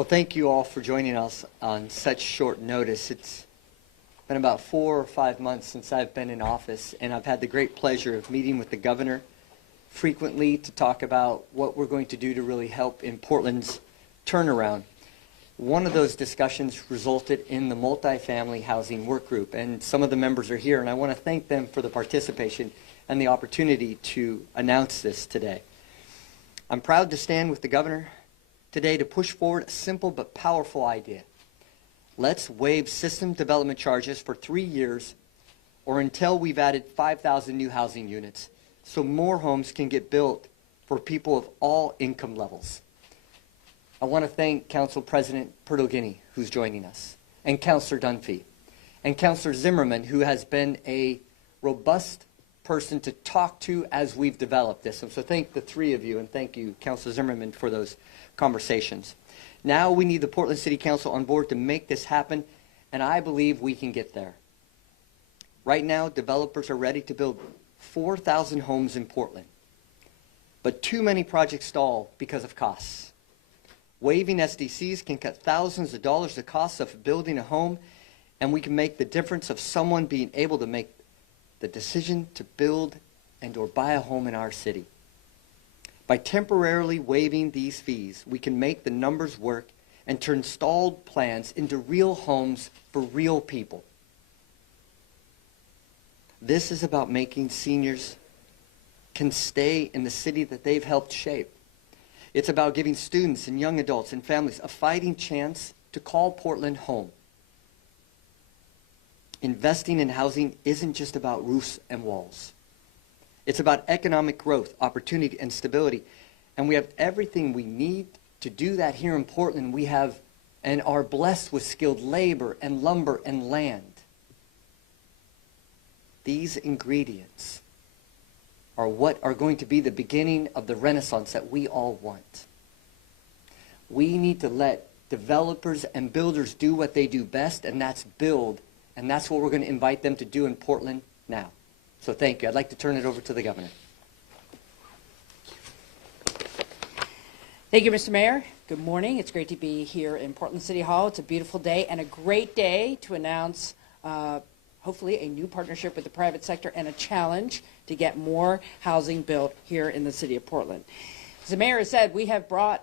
Well, thank you all for joining us on such short notice. It's been about 4 or 5 months since I've been in office, and I've had the great pleasure of meeting with the governor frequently to talk about what we're going to do to really help in Portland's turnaround. One of those discussions resulted in the multifamily housing work group, and some of the members are here, and I want to thank them for the participation and the opportunity to announce this today. I'm proud to stand with the governor today to push forward a simple but powerful idea. Let's waive system development charges for 3 years or until we've added 5,000 new housing units so more homes can get built for people of all income levels. I want to thank Council President Pertogini, who's joining us, and Councillor Dunphy, and Councillor Zimmerman, who has been a robust person to talk to as we've developed this. And so thank the three of you, and thank you, Councillor Zimmerman, for those conversations. Now we need the Portland City Council on board to make this happen, and I believe we can get there. Right now, developers are ready to build 4,000 homes in Portland, but too many projects stall because of costs. Waiving SDCs can cut thousands of dollars the cost of building a home, and we can make the difference of someone being able to make the decision to build and or buy a home in our city. By temporarily waiving these fees, we can make the numbers work and turn stalled plans into real homes for real people. This is about making seniors can stay in the city that they've helped shape. It's about giving students and young adults and families a fighting chance to call Portland home. Investing in housing isn't just about roofs and walls. It's about economic growth, opportunity, and stability. And we have everything we need to do that here in Portland. We have and are blessed with skilled labor and lumber and land. These ingredients are what are going to be the beginning of the renaissance that we all want. We need to let developers and builders do what they do best, and that's build. And that's what we're going to invite them to do in Portland now. So thank you. I'd like to turn it over to the governor. Thank you, Mr. Mayor. Good morning. It's great to be here in Portland City Hall. It's a beautiful day and a great day to announce hopefully a new partnership with the private sector and a challenge to get more housing built here in the city of Portland. As the mayor has said, we have brought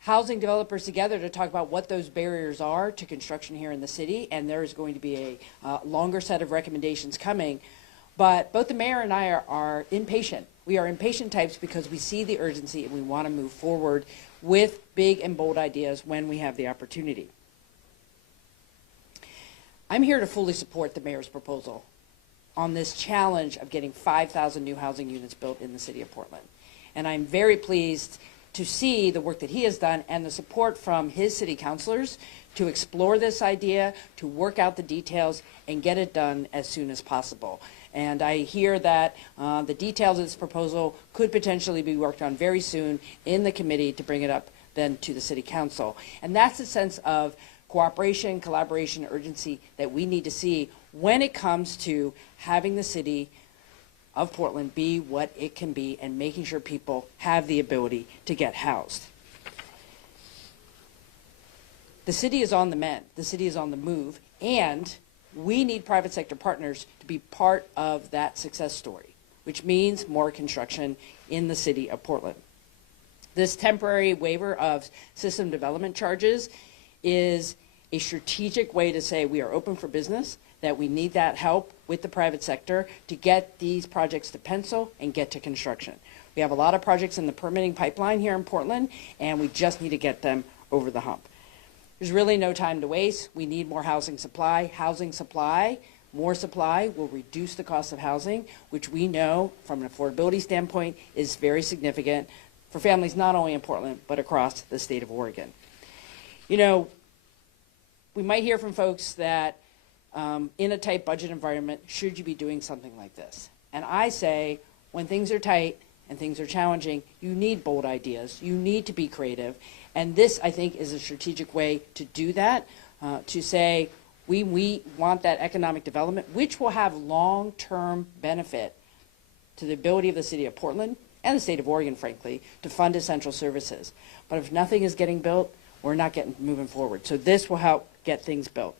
housing developers together to talk about what those barriers are to construction here in the city, and there is going to be a longer set of recommendations coming. But both the mayor and I are impatient. We are impatient types because we see the urgency and we want to move forward with big and bold ideas when we have the opportunity. I'm here to fully support the mayor's proposal on this challenge of getting 5,000 new housing units built in the city of Portland. And I'm very pleased to see the work that he has done and the support from his city councilors to explore this idea, to work out the details, and get it done as soon as possible. And I hear that the details of this proposal could potentially be worked on very soon in the committee to bring it up then to the city council. And that's the sense of cooperation, collaboration, urgency that we need to see when it comes to having the city of Portland be what it can be and making sure people have the ability to get housed. The city is on the mend. The city is on the move, and we need private sector partners to be part of that success story, which means more construction in the city of Portland. This temporary waiver of system development charges is a strategic way to say we are open for business, that we need that help with the private sector to get these projects to pencil and get to construction. We have a lot of projects in the permitting pipeline here in Portland, and we just need to get them over the hump. There's really no time to waste. We need more housing supply. Housing supply, more supply will reduce the cost of housing, which we know from an affordability standpoint is very significant for families not only in Portland, but across the state of Oregon. You know, we might hear from folks that in a tight budget environment, should you be doing something like this? And I say, when things are tight and things are challenging, you need bold ideas. You need to be creative. And this, I think, is a strategic way to do that, to say we want that economic development, which will have long-term benefit to the ability of the city of Portland and the state of Oregon, frankly, to fund essential services. But if nothing is getting built, we're not moving forward. So this will help get things built.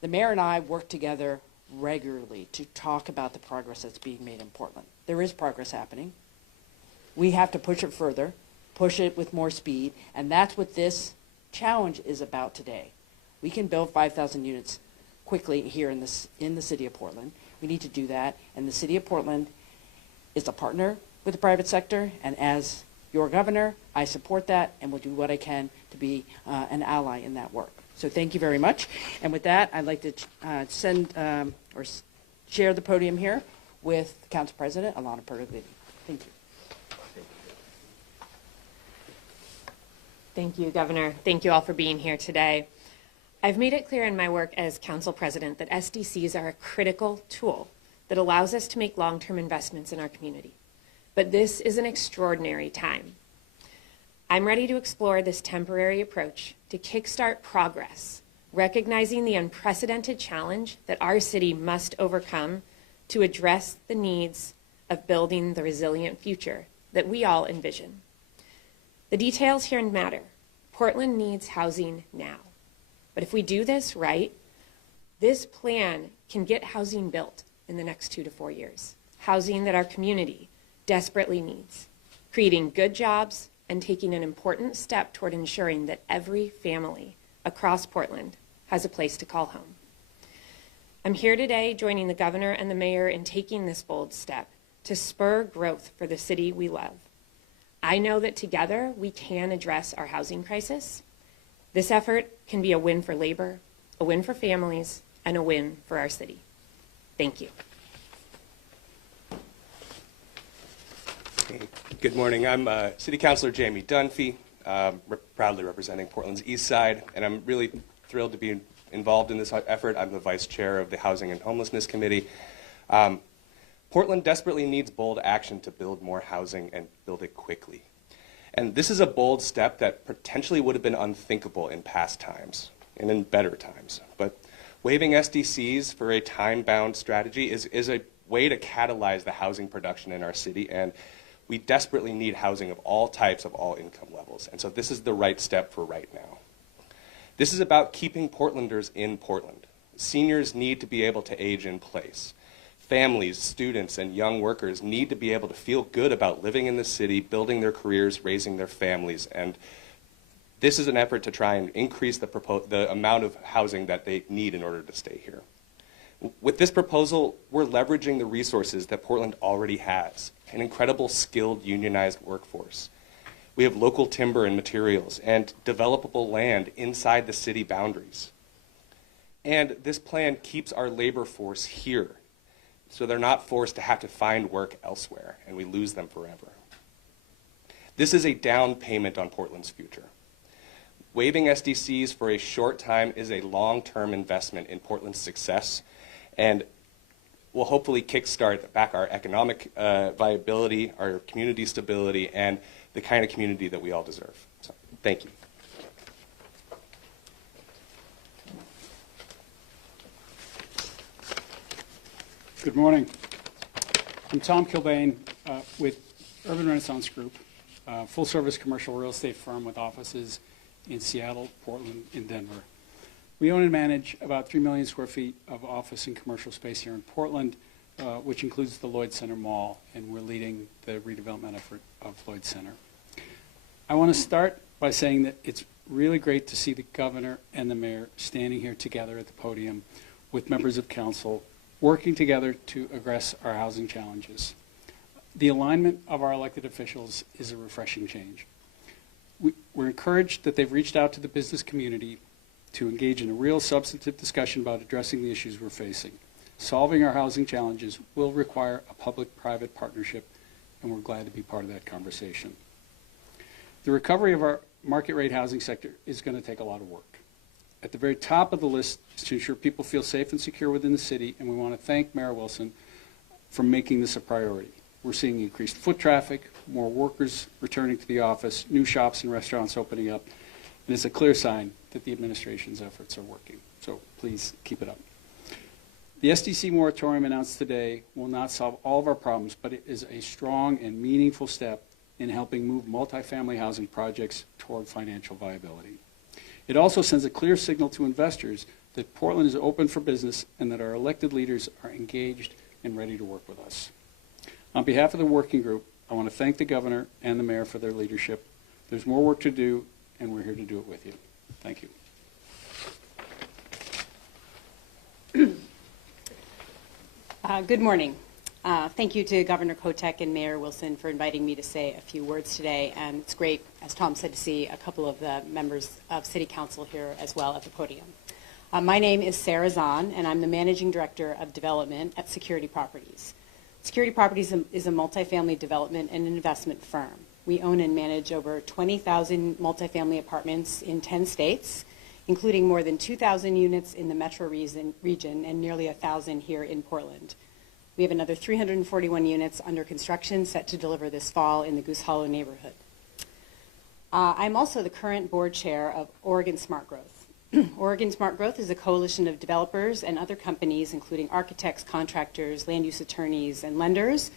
The mayor and I work together regularly to talk about the progress that's being made in Portland. There is progress happening. We have to push it further, push it with more speed, and that's what this challenge is about today. We can build 5,000 units quickly here in the city of Portland. We need to do that, and the city of Portland is a partner with the private sector, and as your governor, I support that and will do what I can to be an ally in that work. So thank you very much. And with that, I'd like to share the podium here with Council President Alana Peri. Thank you. Thank you, Governor. Thank you all for being here today. I've made it clear in my work as Council President that SDCs are a critical tool that allows us to make long-term investments in our community. But this is an extraordinary time. I'm ready to explore this temporary approach to kickstart progress, recognizing the unprecedented challenge that our city must overcome to address the needs of building the resilient future that we all envision. The details here matter. Portland needs housing now. But if we do this right, this plan can get housing built in the next 2 to 4 years, housing that our community desperately needs, creating good jobs and taking an important step toward ensuring that every family across Portland has a place to call home. I'm here today joining the governor and the mayor in taking this bold step to spur growth for the city we love. I know that together we can address our housing crisis. This effort can be a win for labor, a win for families, and a win for our city. Thank you. Hey, good morning. I'm City Councilor Jamie Dunphy, proudly representing Portland's East Side, and I'm really thrilled to be involved in this effort. I'm the Vice Chair of the Housing and Homelessness Committee. Portland desperately needs bold action to build more housing and build it quickly. And this is a bold step that potentially would have been unthinkable in past times and in better times. But waiving SDCs for a time-bound strategy is a way to catalyze the housing production in our city, and we desperately need housing of all types, of all income levels. And so this is the right step for right now. This is about keeping Portlanders in Portland. Seniors need to be able to age in place. Families, students, and young workers need to be able to feel good about living in the city, building their careers, raising their families. And this is an effort to try and increase the amount of housing that they need in order to stay here. With this proposal, we're leveraging the resources that Portland already has, an incredible skilled unionized workforce. We have local timber and materials and developable land inside the city boundaries. And this plan keeps our labor force here, so they're not forced to have to find work elsewhere, and we lose them forever. This is a down payment on Portland's future. Waiving SDCs for a short time is a long-term investment in Portland's success, and will hopefully kickstart back our economic viability, our community stability, and the kind of community that we all deserve. So, thank you. Good morning. I'm Tom Kilbane with Urban Renaissance Group, a full-service commercial real estate firm with offices in Seattle, Portland, and Denver. We own and manage about 3 million square feet of office and commercial space here in Portland, which includes the Lloyd Center Mall, and we're leading the redevelopment effort of Lloyd Center. I want to start by saying that it's really great to see the governor and the mayor standing here together at the podium with members of council, working together to address our housing challenges. The alignment of our elected officials is a refreshing change. We're encouraged that they've reached out to the business community to engage in a real substantive discussion about addressing the issues we're facing. Solving our housing challenges will require a public-private partnership, and we're glad to be part of that conversation. The recovery of our market rate housing sector is going to take a lot of work. At the very top of the list is to ensure people feel safe and secure within the city, and we want to thank Mayor Wilson for making this a priority. We're seeing increased foot traffic, more workers returning to the office, new shops and restaurants opening up, and it's a clear sign that the administration's efforts are working. So please keep it up. The SDC moratorium announced today will not solve all of our problems, but it is a strong and meaningful step in helping move multifamily housing projects toward financial viability. It also sends a clear signal to investors that Portland is open for business and that our elected leaders are engaged and ready to work with us. On behalf of the working group, I want to thank the governor and the mayor for their leadership. There's more work to do, and we're here to do it with you. Thank you. Good morning. Thank you to Governor Kotek and Mayor Wilson for inviting me to say a few words today. And it's great, as Tom said, to see a couple of the members of City Council here as well at the podium. My name is Sarah Zhan, and I'm the Managing Director of Development at Security Properties. Security Properties is a multifamily development and investment firm. We own and manage over 20,000 multifamily apartments in 10 states, including more than 2,000 units in the metro region and nearly 1,000 here in Portland. We have another 341 units under construction set to deliver this fall in the Goose Hollow neighborhood. I'm also the current board chair of Oregon Smart Growth. Oregon Smart Growth is a coalition of developers and other companies, including architects, contractors, land use attorneys, and lenders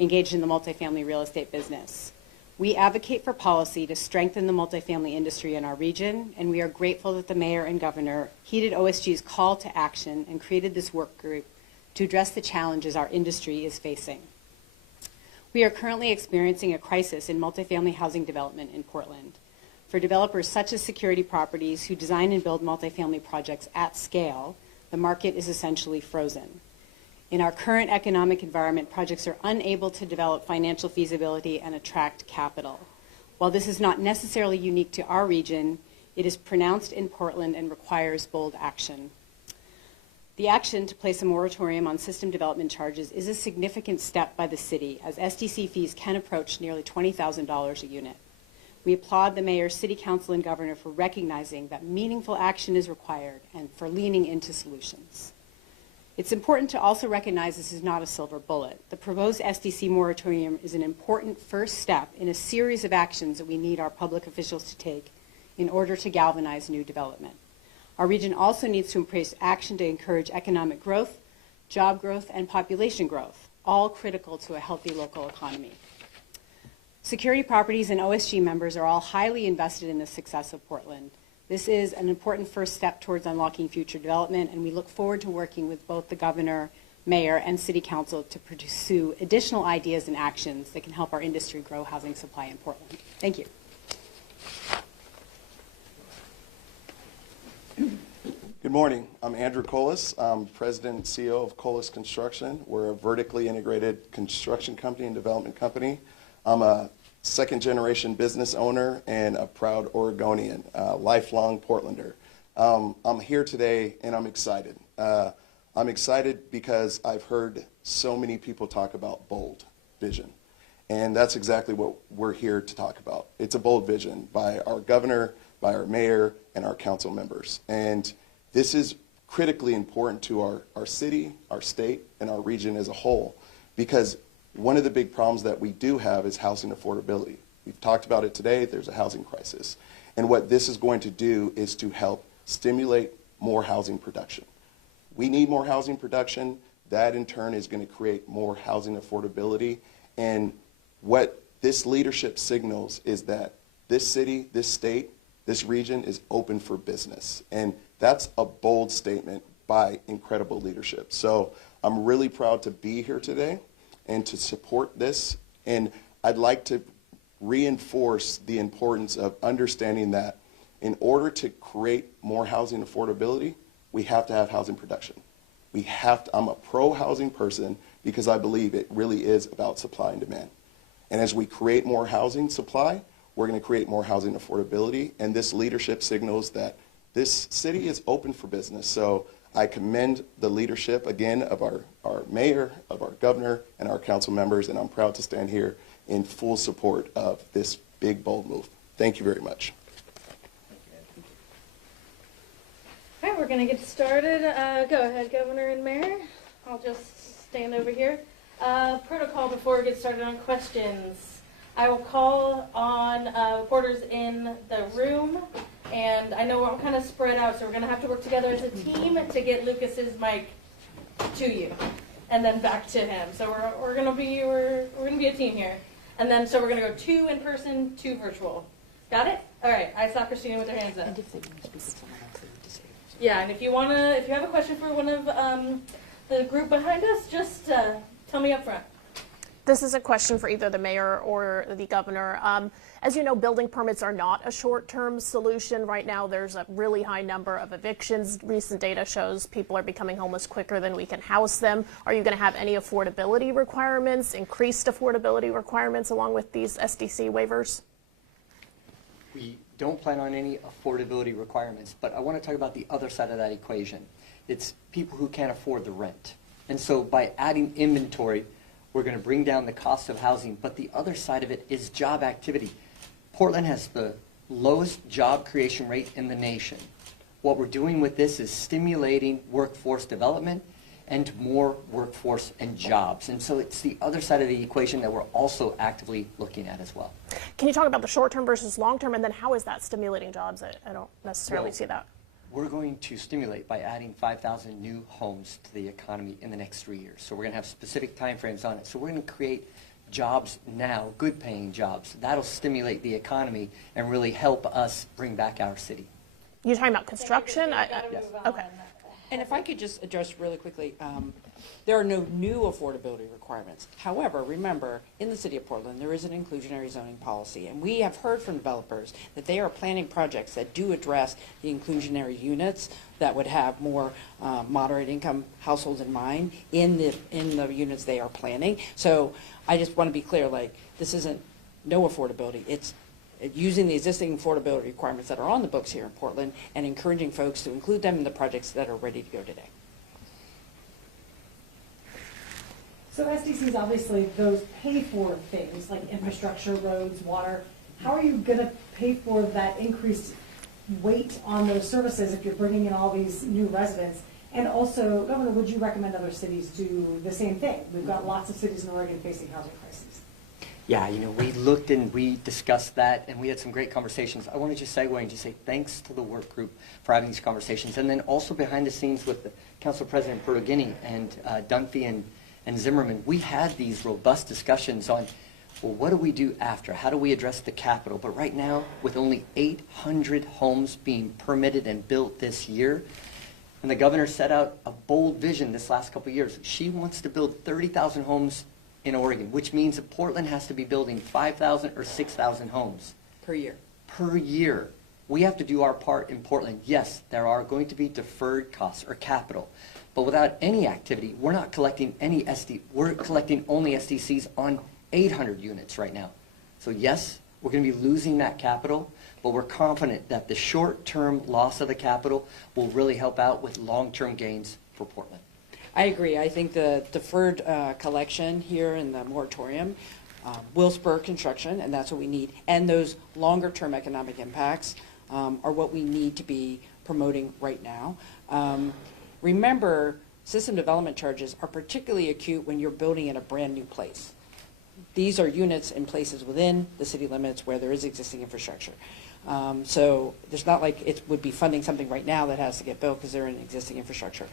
engaged in the multifamily real estate business. We advocate for policy to strengthen the multifamily industry in our region, and we are grateful that the mayor and governor heeded OSG's call to action and created this work group to address the challenges our industry is facing. We are currently experiencing a crisis in multifamily housing development in Portland. For developers such as Security Properties who design and build multifamily projects at scale, the market is essentially frozen. In our current economic environment, projects are unable to develop financial feasibility and attract capital. While this is not necessarily unique to our region, it is pronounced in Portland and requires bold action. The action to place a moratorium on system development charges is a significant step by the city, as SDC fees can approach nearly $20,000 a unit. We applaud the mayor, city council, and governor for recognizing that meaningful action is required and for leaning into solutions. It's important to also recognize this is not a silver bullet. The proposed SDC moratorium is an important first step in a series of actions that we need our public officials to take in order to galvanize new development. Our region also needs to embrace action to encourage economic growth, job growth, and population growth, all critical to a healthy local economy. Security Properties and OSG members are all highly invested in the success of Portland. This is an important first step towards unlocking future development, and we look forward to working with both the governor, mayor, and city council to pursue additional ideas and actions that can help our industry grow housing supply in Portland. Thank you. Good morning. I'm Andrew Kolas. I'm President and CEO of Kolas Construction. We're a vertically integrated construction company and development company. I'm a second-generation business owner and a proud Oregonian, lifelong Portlander. I'm here today and I'm excited. I'm excited because I've heard so many people talk about bold vision. And that's exactly what we're here to talk about. It's a bold vision by our governor, by our mayor, and our council members. And this is critically important to our city, our state, and our region as a whole, because one of the big problems that we do have is housing affordability. We've talked about it today. There's a housing crisis. And what this is going to do is to help stimulate more housing production. We need more housing production. That, in turn, is going to create more housing affordability. And what this leadership signals is that this city, this state, this region is open for business. And that's a bold statement by incredible leadership. So I'm really proud to be here today and to support this. And I'd like to reinforce the importance of understanding that in order to create more housing affordability, we have to have housing production. I'm a pro-housing person because I believe it really is about supply and demand. And as we create more housing supply, we're going to create more housing affordability. And this leadership signals that this city is open for business. So I commend the leadership, again, of our mayor, of our governor, and our council members, and I'm proud to stand here in full support of this big, bold move. Thank you very much. All right, we're going to get started. Go ahead, Governor and Mayor. I'll just stand over here. Protocol before we get started on questions. I will call on reporters in the room, and I know we're all kind of spread out, so we're going to have to work together as a team to get Lucas's mic to you, and then back to him. So we're going to be a team here. And then, so we're going to go 2 in person, 2 virtual. Got it? All right. I saw Christina with her hands up. And if they want to speak to someone else, they need to say it. Yeah, and if you have a question for one of the group behind us, just tell me up front. This is a question for either the mayor or the governor. As you know, building permits are not a short-term solution. Right now, there's a really high number of evictions. Recent data shows people are becoming homeless quicker than we can house them. Are you going to have any affordability requirements, increased affordability requirements along with these SDC waivers? We don't plan on any affordability requirements, but I want to talk about the other side of that equation. It's people who can't afford the rent. And so by adding inventory, we're going to bring down the cost of housing, but the other side of it is job activity. Portland has the lowest job creation rate in the nation. What we're doing with this is stimulating workforce development and more workforce and jobs. And so it's the other side of the equation that we're also actively looking at as well. Can you talk about the short-term versus long-term, and then how is that stimulating jobs? I don't necessarily see that. We're going to stimulate by adding 5,000 new homes to the economy in the next 3 years. So we're going to have specific timeframes on it. So we're going to create jobs now, good-paying jobs. That'll stimulate the economy and really help us bring back our city. You're talking about construction? Yes. Okay. And if I could just address really quickly, there are no new affordability requirements. However, remember, in the city of Portland, there is an inclusionary zoning policy, and we have heard from developers that they are planning projects that do address the inclusionary units that would have more moderate income households in mind in the units they are planning. So I just want to be clear, like, this isn't no affordability. It's using the existing affordability requirements that are on the books here in Portland and encouraging folks to include them in the projects that are ready to go today. So SDCs, obviously, those pay for things like infrastructure, roads, water. How are you going to pay for that increased weight on those services if you're bringing in all these new residents? And also, Governor, would you recommend other cities do the same thing? We've got lots of cities in Oregon facing housing crises. Yeah, we looked and we discussed that, and we had some great conversations. I want to just segue and just say thanks to the work group for having these conversations. And then also behind the scenes with the Council President Perugini and Dunphy and Zimmerman, we had these robust discussions on, well, what do we do after? How do we address the capital? But right now, with only 800 homes being permitted and built this year, and the governor set out a bold vision this last couple of years. She wants to build 30,000 homes in Oregon, which means that Portland has to be building 5,000 or 6,000 homes Per year. per year. We have to do our part in Portland. Yes, there are going to be deferred costs or capital, but without any activity, we're not collecting any we're collecting only SDCs on 800 units right now. So yes, we're going to be losing that capital, but we're confident that the short-term loss of the capital will really help out with long-term gains for Portland. I agree. I think the deferred collection here in the moratorium will spur construction, and that's what we need. And those longer-term economic impacts are what we need to be promoting right now. Remember, system development charges are particularly acute when you're building in a brand-new place. These are units in places within the city limits where there is existing infrastructure. So there's not like it would be funding something right now that has to get built because they're in existing infrastructure.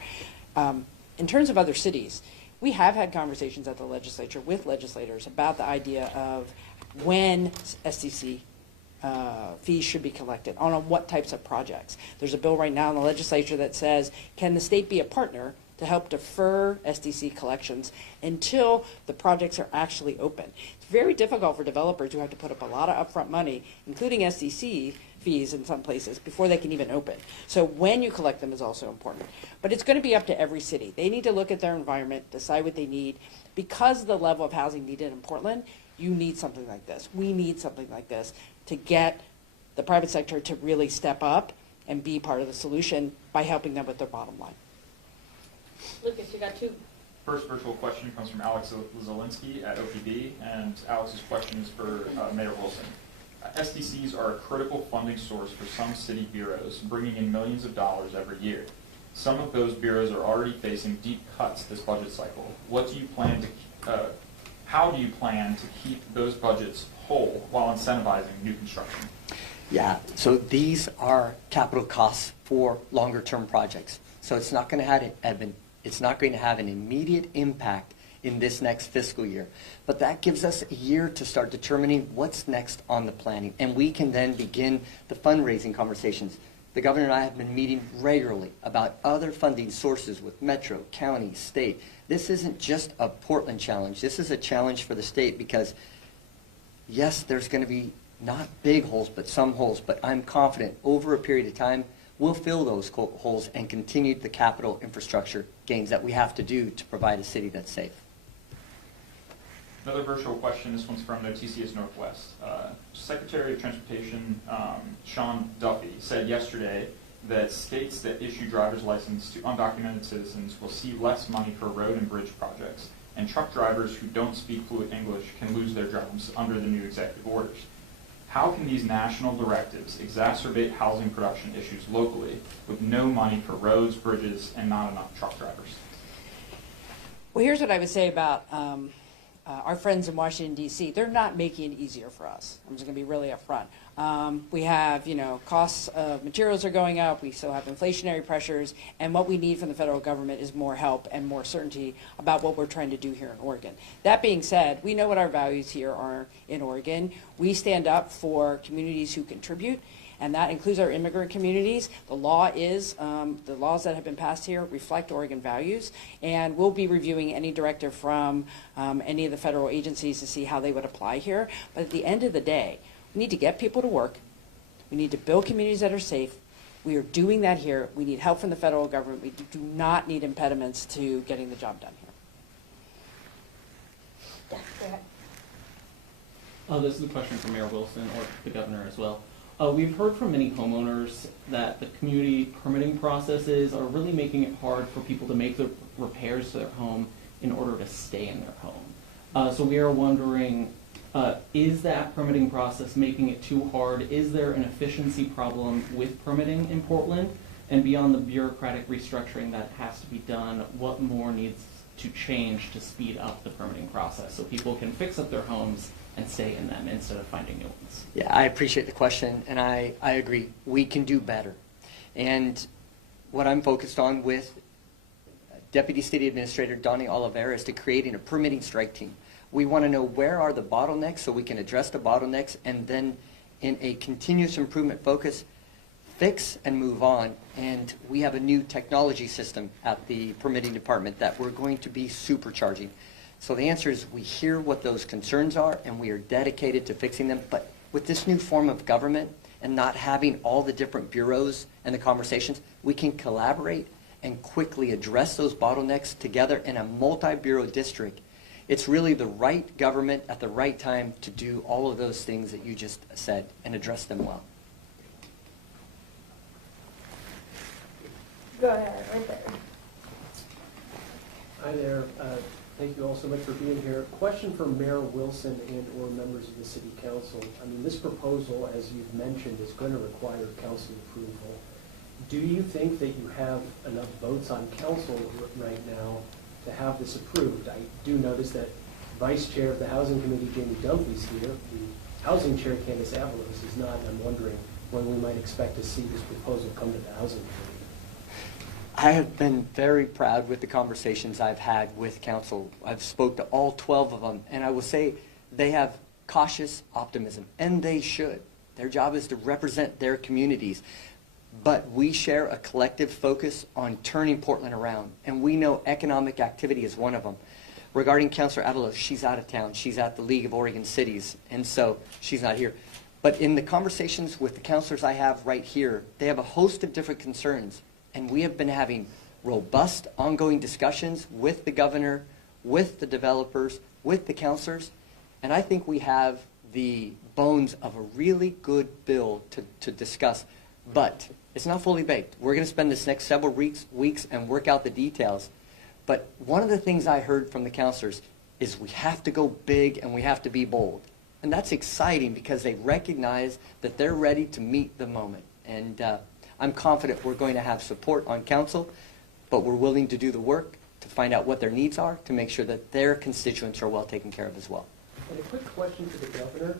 In terms of other cities, we have had conversations at the legislature with legislators about the idea of when SDC fees should be collected, on what types of projects. There's a bill right now in the legislature that says, can the state be a partner to help defer SDC collections until the projects are actually open? It's very difficult for developers who have to put up a lot of upfront money, including SDC fees in some places, before they can even open. So when you collect them is also important. But it's going to be up to every city. They need to look at their environment, decide what they need. Because of the level of housing needed in Portland, you need something like this. We need something like this to get the private sector to really step up and be part of the solution by helping them with their bottom line. Lucas, you got 2. First virtual question comes from Alex Zielinski at OPB, and Alex's question is for Mayor Wilson. SDCs are a critical funding source for some city bureaus, bringing in millions of dollars every year. Some of those bureaus are already facing deep cuts this budget cycle. How do you plan to keep those budgets whole while incentivizing new construction? Yeah, so these are capital costs for longer-term projects. So it's not going to have an immediate impact in this next fiscal year. But that gives us a year to start determining what's next on the planning, and we can then begin the fundraising conversations. The governor and I have been meeting regularly about other funding sources with Metro, county, state. This isn't just a Portland challenge. This is a challenge for the state because, yes, there's going to be not big holes, but some holes. But I'm confident over a period of time, we'll fill those holes and continue the capital infrastructure gains that we have to do to provide a city that's safe. Another virtual question. This one's from the TCS Northwest. Secretary of Transportation Sean Duffy said yesterday that states that issue driver's license to undocumented citizens will see less money for road and bridge projects, and truck drivers who don't speak fluent English can lose their jobs under the new executive orders. How can these national directives exacerbate housing production issues locally with no money for roads, bridges, and not enough truck drivers? Well, here's what I would say about our friends in Washington, D.C. They're not making it easier for us. I'm just going to be really upfront. We have, costs of materials are going up. We still have inflationary pressures. And what we need from the federal government is more help and more certainty about what we're trying to do here in Oregon. That being said, we know what our values here are in Oregon. We stand up for communities who contribute, and that includes our immigrant communities. The laws that have been passed here reflect Oregon values, and we'll be reviewing any directive from any of the federal agencies to see how they would apply here. But at the end of the day, we need to get people to work. We need to build communities that are safe. We are doing that here. We need help from the federal government. We do not need impediments to getting the job done here. Yeah, go ahead. This is a question for Mayor Wilson or the governor as well. We've heard from many homeowners that the community permitting processes are really making it hard for people to make the repairs to their home in order to stay in their home. So we are wondering, is that permitting process making it too hard? Is there an efficiency problem with permitting in Portland? And beyond the bureaucratic restructuring that has to be done, what more needs to change to speed up the permitting process so people can fix up their homes and stay in them instead of finding new ones? Yeah, I appreciate the question, and I agree. We can do better. And what I'm focused on with Deputy City Administrator Donnie Oliveira is to creating a permitting strike team. We want to know where are the bottlenecks so we can address the bottlenecks and then in a continuous improvement focus, fix and move on. And we have a new technology system at the permitting department that we're going to be supercharging. So the answer is we hear what those concerns are and we are dedicated to fixing them. But with this new form of government and not having all the different bureaus and the conversations, we can collaborate and quickly address those bottlenecks together in a multi-bureau district. It's really the right government at the right time to do all of those things that you just said and address them well. Go ahead, right there. Hi there. Thank you all so much for being here. Question for Mayor Wilson and or members of the City Council. I mean, this proposal, as you've mentioned, is going to require council approval. Do you think that you have enough votes on council right now to have this approved? I do notice that Vice Chair of the Housing Committee, Jamie Dunphy, is here. The Housing Chair, Candace Avalos, is not, and I'm wondering when we might expect to see this proposal come to the Housing Committee. I have been very proud with the conversations I've had with council. I've spoke to all 12 of them, and I will say they have cautious optimism, and they should. Their job is to represent their communities. But we share a collective focus on turning Portland around, and we know economic activity is one of them. Regarding Councilor Avalos, she's out of town. She's at the League of Oregon Cities, and so she's not here. But in the conversations with the councilors I have right here, they have a host of different concerns. And we have been having robust, ongoing discussions with the governor, with the developers, with the councilors. And I think we have the bones of a really good bill to discuss. But it's not fully baked. We're going to spend this next several weeks and work out the details. But one of the things I heard from the councilors is we have to go big and we have to be bold. And that's exciting because they recognize that they're ready to meet the moment. And I'm confident we're going to have support on council, but we're willing to do the work to find out what their needs are to make sure that their constituents are well taken care of as well. And a quick question to the governor.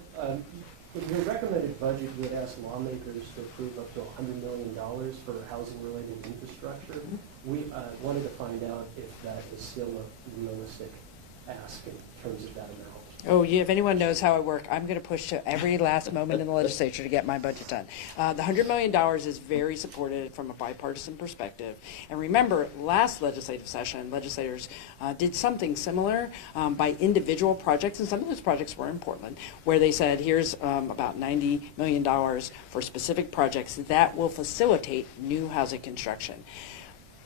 In your recommended budget, you had asked lawmakers to approve up to $100 million for housing-related infrastructure. We wanted to find out if that is still a realistic ask in terms of that amount? Oh, if anyone knows how I work, I'm going to push to every last moment in the legislature to get my budget done. The $100 million is very supported from a bipartisan perspective. And remember, last legislative session, legislators did something similar by individual projects, and some of those projects were in Portland, where they said, here's about $90 million for specific projects that will facilitate new housing construction.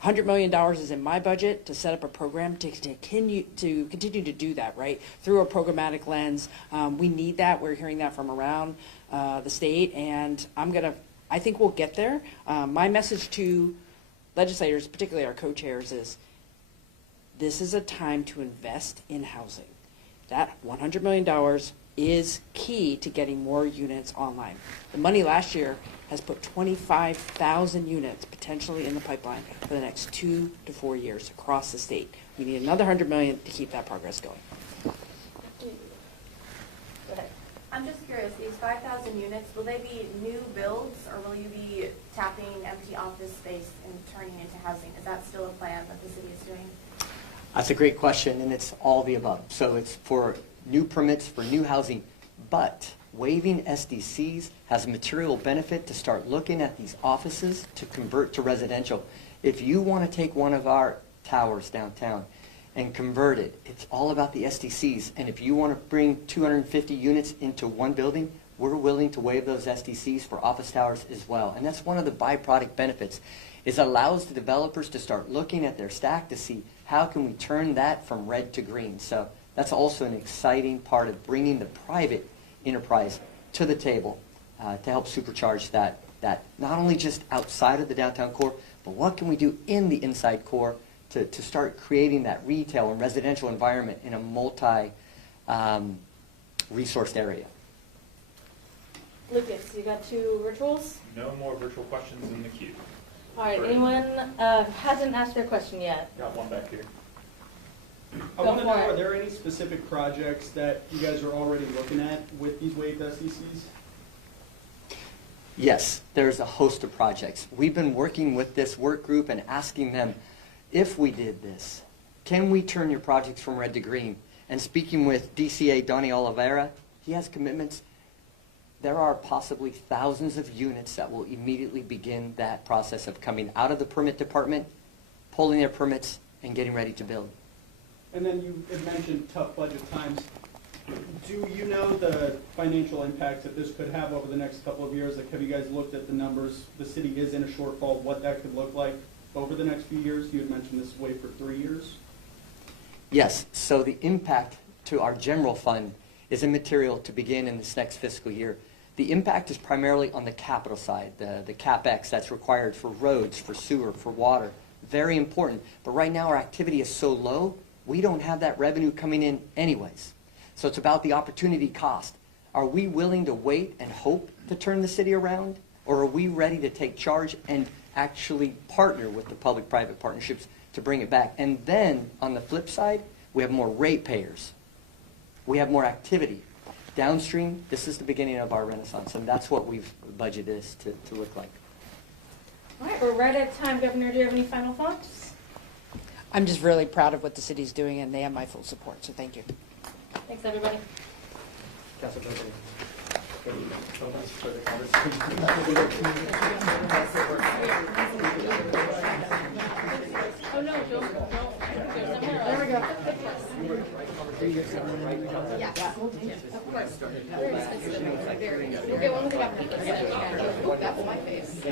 $100 million is in my budget to set up a program to continue to do that, right, through a programmatic lens. We need that. We're hearing that from around the state, and I think we'll get there. My message to legislators, particularly our co-chairs, is this is a time to invest in housing. That $100 million is key to getting more units online. The money last year has put 25,000 units potentially in the pipeline for the next 2 to 4 years across the state. We need another $100 million to keep that progress going. Go ahead. I'm just curious, these 5,000 units, will they be new builds, or will you be tapping empty office space and turning into housing? Is that still a plan that the city is doing? That's a great question, and it's all the above. So it's for new permits for new housing, but waiving SDCs has a material benefit to start looking at these offices to convert to residential. If you want to take one of our towers downtown and convert it, it's all about the SDCs. And if you want to bring 250 units into one building, we're willing to waive those SDCs for office towers as well. And that's one of the byproduct benefits. It allows the developers to start looking at their stack to see how can we turn that from red to green. So that's also an exciting part of bringing the private enterprise to the table to help supercharge that not only just outside of the downtown core, but what can we do in the inside core to start creating that retail and residential environment in a multi-resourced area. Lucas, you got 2 virtuals? No more virtual questions in the queue. All right, anyone hasn't asked their question yet? Got one back here. I want to know, are there any specific projects that you guys are already looking at with these waived SDCs? Yes, there's a host of projects. We've been working with this work group and asking them, if we did this, can we turn your projects from red to green? And speaking with DCA Duny Oliveira, he has commitments. There are possibly thousands of units that will immediately begin that process of coming out of the permit department, pulling their permits, and getting ready to build. And then you had mentioned tough budget times. Do you know the financial impact that this could have over the next couple of years? Like, have you guys looked at the numbers? The city is in a shortfall, what that could look like over the next few years? You had mentioned this way for 3 years. Yes, so the impact to our general fund is immaterial to begin in this next fiscal year. The impact is primarily on the capital side, the CapEx that's required for roads, for sewer, for water. Very important. But right now our activity is so low, we don't have that revenue coming in anyways. So it's about the opportunity cost. Are we willing to wait and hope to turn the city around? Or are we ready to take charge and actually partner with the public-private partnerships to bring it back? And then, on the flip side, we have more ratepayers. We have more activity. Downstream, this is the beginning of our renaissance, and that's what we've budgeted this to look like. All right, we're right at time. Governor, do you have any final thoughts? I'm just really proud of what the city's doing, and they have my full support, so thank you. Thanks, everybody. Council President. Oh, no, don't. There we go. Yeah, of course. We'll get one with the governor. That's my face.